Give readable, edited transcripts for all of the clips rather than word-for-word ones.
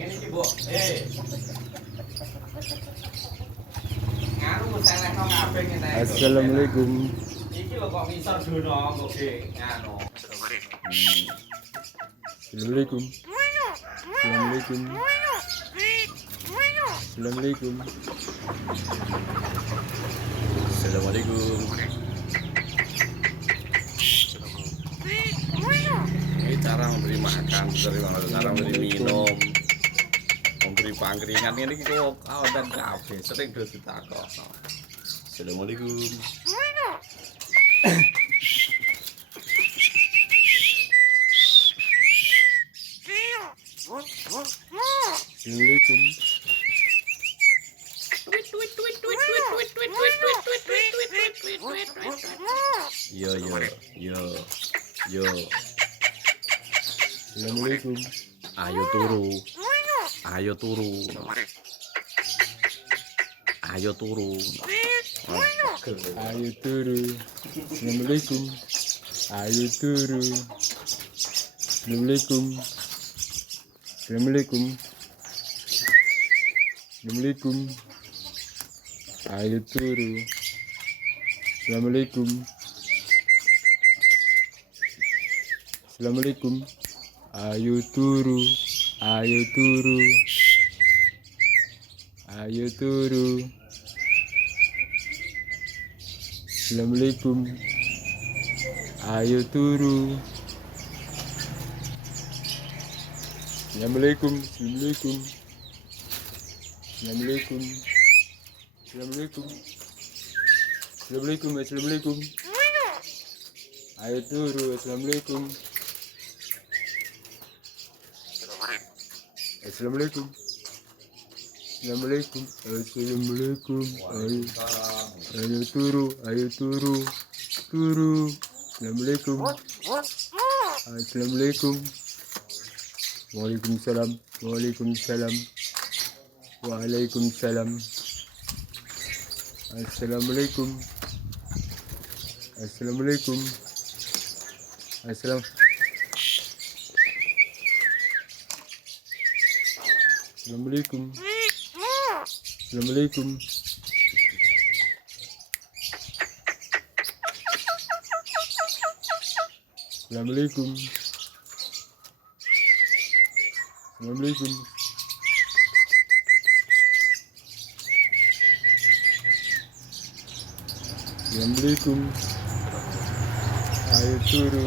Ngene iki, Bu. Nganu selehno kabeh ngene. Assalamualaikum. Iki lho kok ngisor dono kok nganu. Assalamualaikum. Assalamualaikum. Assalamualaikum. Assalamualaikum. Ini cara memberi makan, cara memberi minum, memberi pangkringan ini kok kawan dan kafe sering ditakok. Assalamualaikum. Assalamualaikum. Yo. Assalamualaikum. Ayo turu. Ayo turu. Ayo turu. Ayo turu. Assalamualaikum. Ayo turu. Assalamualaikum. Assalamualaikum. Assalamualaikum. Ayo turu. Assalamualaikum. Assalamualaikum. Ayo turu. Ayo turu. Ayo turu. Assalamualaikum. Ayo turu. Assalamualaikum. Assalamualaikum. Assalamualaikum. Assalamualaikum. Assalamualaikum. Assalamualaikum. Ayo turu. Assalamualaikum. Assalamualaikum. Assalamualaikum. Assalamualaikum. Ayo turu. Ayo turu. Turu. Assalamualaikum. Assalamualaikum. Waalaikumsalam. Waalaikumsalam. Waalaikumsalam. Assalamualaikum. Assalamualaikum. Assalamualaikum. Assalamualaikum. Assalamualaikum. Assalamualaikum. Assalamualaikum. Ayo turu.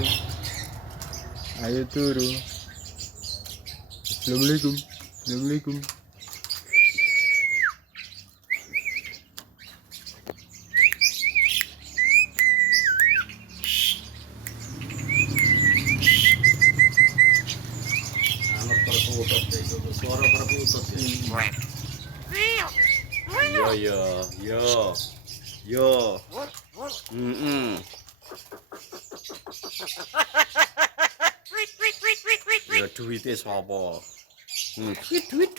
Ayo turu. Assalamualaikum. Assalamualaikum. Anak perkutut itu suara perkutut. Yo. Ya duite sapa? Duit.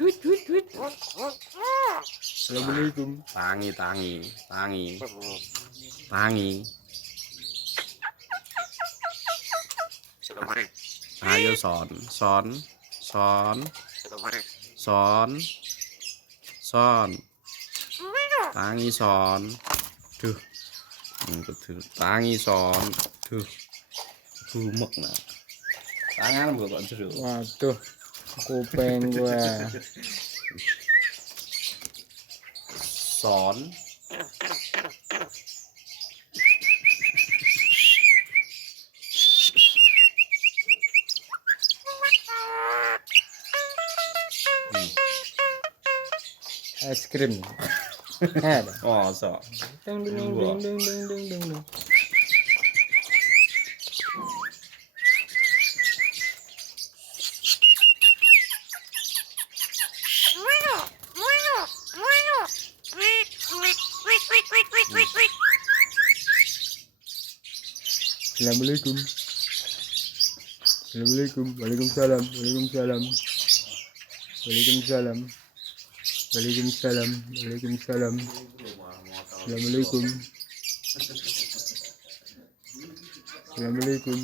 Assalamualaikum. Tangi. Ayo son. Tangi son. Duh. Tangi son. Duh. Bumek nah. Tangan kok jero. Waduh. Kuping gua. son. Es krim. Ada. Oh, so. Deng deng deng deng deng deng deng deng. Assalamualaikum. Assalamualaikum. Waalaikumsalam. Waalaikumsalam. Waalaikumsalam. Waalaikumsalam. Waalaikumsalam. Assalamualaikum. Assalamualaikum.